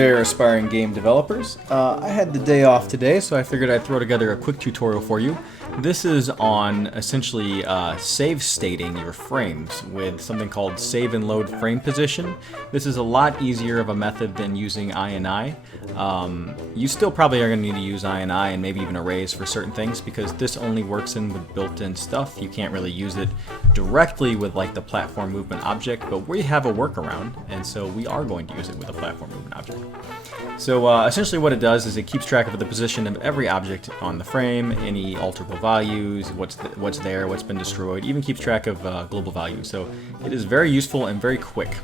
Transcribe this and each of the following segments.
there, aspiring game developers. I had the day off today, so I figured I'd throw together a quick tutorial for you. This is on essentially save stating your frames with something called save and load frame position. This is a lot easier of a method than using INI. You still probably are going to need to use INI and maybe even arrays for certain things because this only works in with built-in stuff. You can't really use it directly with like the platform movement object, but we have a workaround, and so we are going to use it with a platform movement object. So essentially what it does is it keeps track of the position of every object on the frame, any alterable values, what's there, what's been destroyed, even keeps track of global values. So it is very useful and very quick.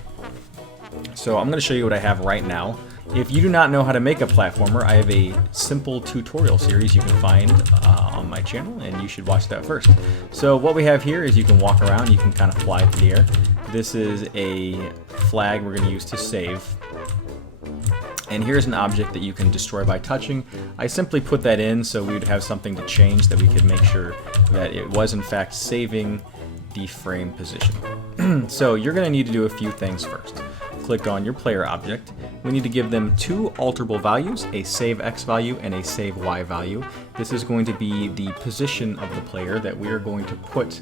So I'm going to show you what I have right now. If you do not know how to make a platformer, I have a simple tutorial series you can find on my channel, and you should watch that first. So what we have here is you can walk around, you can kind of fly through the air. This is a flag we're going to use to save. And here's an object that you can destroy by touching. I simply put that in so we would have something to change that we could make sure that it was in fact saving the frame position. So you're going to need to do a few things first. Click on your player object. We need to give them two alterable values, a save X value and a save Y value. This is going to be the position of the player that we are going to put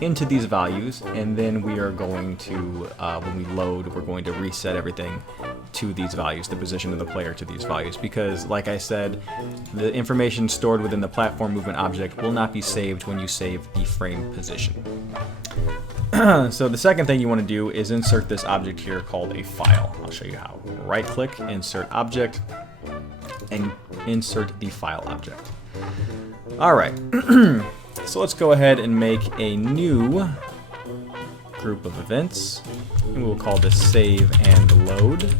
into these values, and then we are going to, when we load, we're going to reset everything to these values, the position of the player to these values, because like I said, the information stored within the platform movement object will not be saved when you save the frame position. So the second thing you want to do is insert this object here called a file. I'll show you how. Right click, insert object, and insert the file object. Alright, so let's go ahead and make a new group of events. And we'll call this save and load.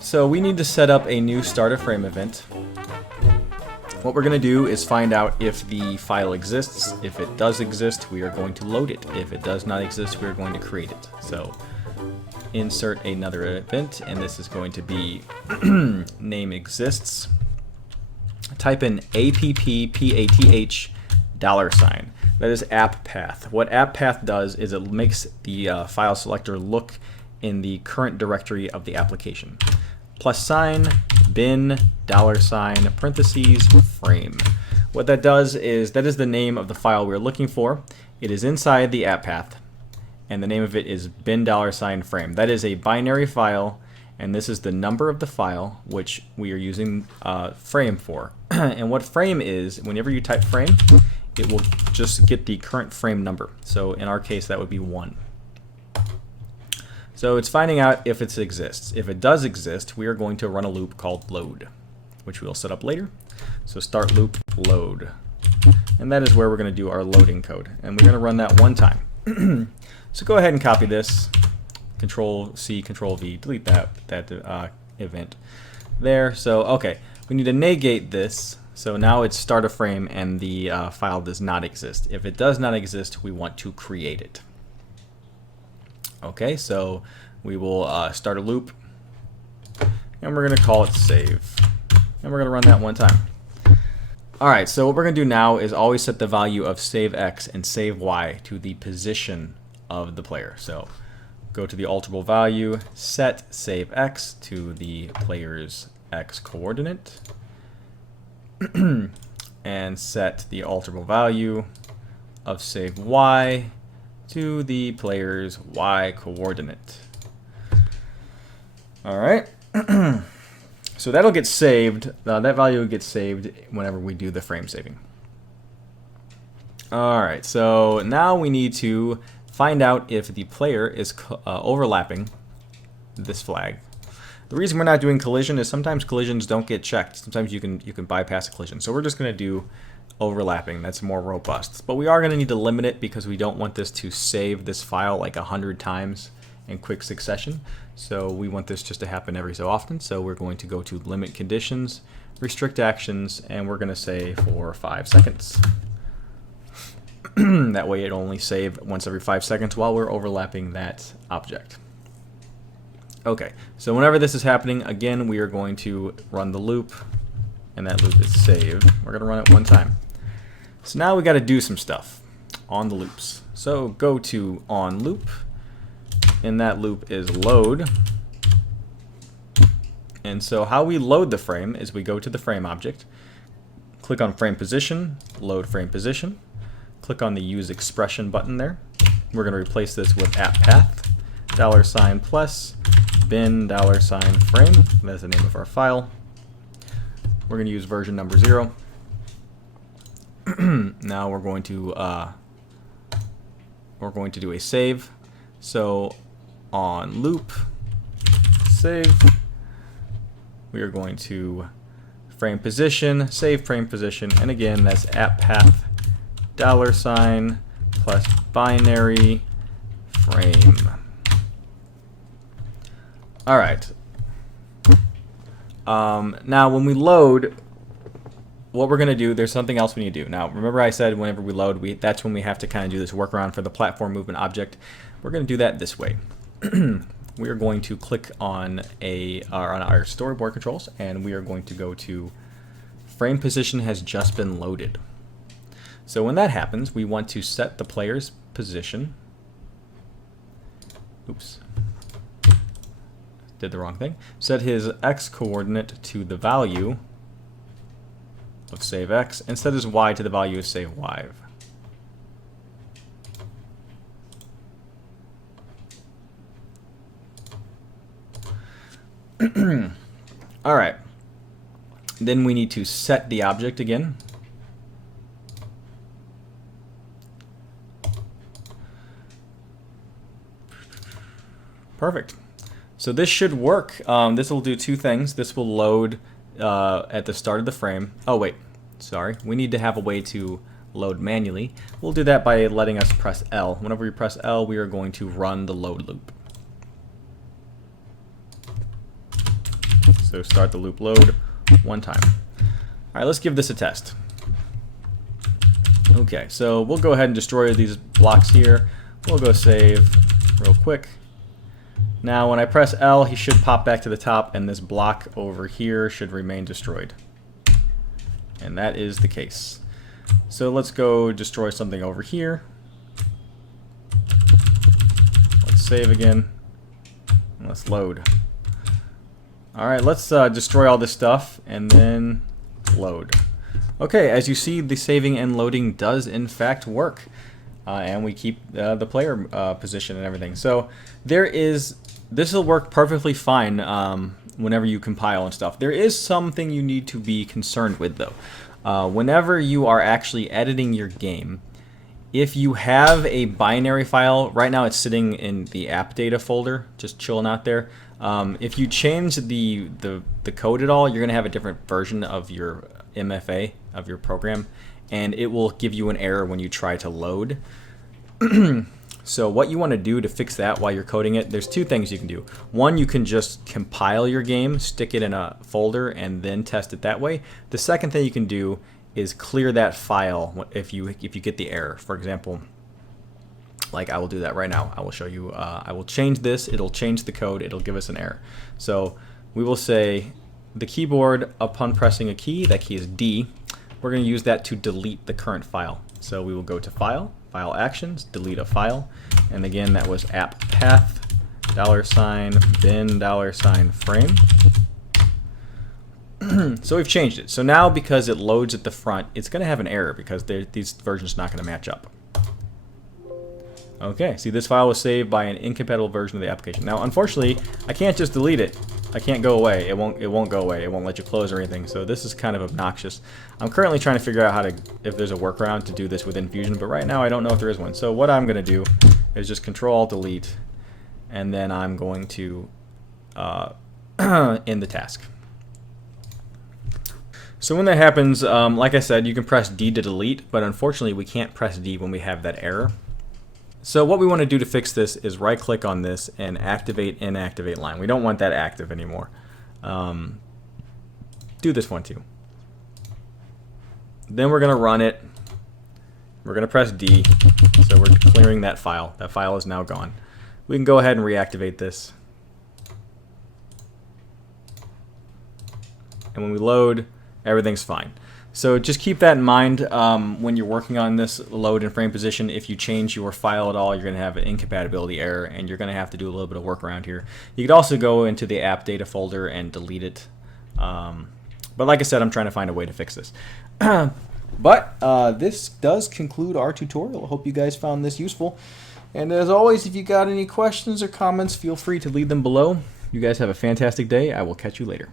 So we need to set up a new start a frame event. What we're going to do is find out if the file exists. If it does exist, we are going to load it. If it does not exist, we are going to create it. So insert another event, and this is going to be name exists. Type in APPPATH $. That is app path. What app path does is it makes the file selector look in the current directory of the application. +, bin, $, parentheses, frame. What that does is that is the name of the file we're looking for. It is inside the app path, and the name of it is bin $ frame. That is a binary file, and this is the number of the file which we are using frame for. And what frame is, whenever you type frame, it will just get the current frame number. So in our case, that would be 1. So it's finding out if it exists. If it does exist, we are going to run a loop called load, which we'll set up later. So start loop load. And that is where we're going to do our loading code. And we're going to run that one time. So go ahead and copy this. Control C, Control V, delete that event there. So okay, we need to negate this. So now it's start a frame and the file does not exist. If it does not exist, we want to create it. Okay, so we will start a loop, and we're going to call it save. And we're going to run that one time. Alright, so what we're going to do now is always set the value of save X and save Y to the position of the player. So go to the alterable value, set save X to the player's X coordinate, and set the alterable value of save Y to the player's Y coordinate. Alright, so that'll get saved, that value will get saved whenever we do the frame saving. Alright, so now we need to find out if the player is overlapping this flag. The reason we're not doing collision is sometimes collisions don't get checked. Sometimes you can bypass a collision. So we're just going to do overlapping. That's more robust. But we are going to need to limit it because we don't want this to save this file like 100 times in quick succession. So we want this just to happen every so often. So we're going to go to limit conditions, restrict actions, and we're going to say for 5 seconds. That way it only saves once every 5 seconds while we're overlapping that object. Okay, so whenever this is happening, again, we are going to run the loop, and that loop is saved. We're going to run it one time. So now we got to do some stuff on the loops. So go to on loop, and that loop is load. And so how we load the frame is we go to the frame object, click on frame position, load frame position, click on the use expression button there. We're going to replace this with app path, $+ bin $frame. That's the name of our file. We're going to use version number 0. Now we're going to do a save. So on loop save, we are going to frame position, save frame position, and again that's app path $ plus binary frame. All right. Now when we load, what we're going to do, there's something else we need to do. Now remember I said whenever we load, that's when we have to kind of do this workaround for the platform movement object. We're going to do that this way. We are going to click on our storyboard controls, and we are going to go to frame position has just been loaded. So when that happens, we want to set the player's position. Oops. Did the wrong thing. Set his x coordinate to the value of save x, and set his y to the value of save y. All right. Then we need to set the object again. Perfect. So this should work. This will do two things. This will load at the start of the frame. Oh wait, sorry. We need to have a way to load manually. We'll do that by letting us press L. Whenever we press L, we are going to run the load loop. So start the loop load one time. All right, let's give this a test. Okay, so we'll go ahead and destroy these blocks here. We'll go save real quick. Now when I press L, he should pop back to the top, and this block over here should remain destroyed. And that is the case. So let's go destroy something over here. Let's save again. And let's load. Alright, let's destroy all this stuff and then load. Okay, as you see, the saving and loading does in fact work. And we keep the player position and everything. So this will work perfectly fine whenever you compile and stuff. There is something you need to be concerned with though. Whenever you are actually editing your game, if you have a binary file, right now it's sitting in the app data folder, just chilling out there. If you change the code at all, you're going to have a different version of your MFA, of your program, and it will give you an error when you try to load. So what you want to do to fix that while you're coding it, there's two things you can do. One, you can just compile your game, stick it in a folder, and then test it that way. The second thing you can do is clear that file if you get the error. For example, like I will do that right now. I will show you, I will change this, it'll change the code, it'll give us an error. So we will say the keyboard upon pressing a key, that key is D, we're going to use that to delete the current file. So we will go to File, File Actions, delete a file, and again that was app path $bin $frame. So we've changed it. So now because it loads at the front, it's going to have an error because these versions are not going to match up. Okay, see, this file was saved by an incompatible version of the application. Now, unfortunately, I can't just delete it. I can't go away. It won't go away. It won't let you close or anything. So this is kind of obnoxious. I'm currently trying to figure out if there's a workaround to do this within Fusion, but right now I don't know if there is one. So what I'm going to do is just Control-Alt-Delete, and then I'm going to end the task. So when that happens, like I said, you can press D to delete, but unfortunately we can't press D when we have that error. So what we want to do to fix this is right-click on this and activate inactivate line. We don't want that active anymore. Do this one too. Then we're going to run it. We're going to press D. So we're clearing that file. That file is now gone. We can go ahead and reactivate this. And when we load, everything's fine. So just keep that in mind when you're working on this load and frame position. If you change your file at all, you're going to have an incompatibility error, and you're going to have to do a little bit of work around here. You could also go into the app data folder and delete it. But like I said, I'm trying to find a way to fix this. But this does conclude our tutorial. I hope you guys found this useful. And as always, if you got any questions or comments, feel free to leave them below. You guys have a fantastic day. I will catch you later.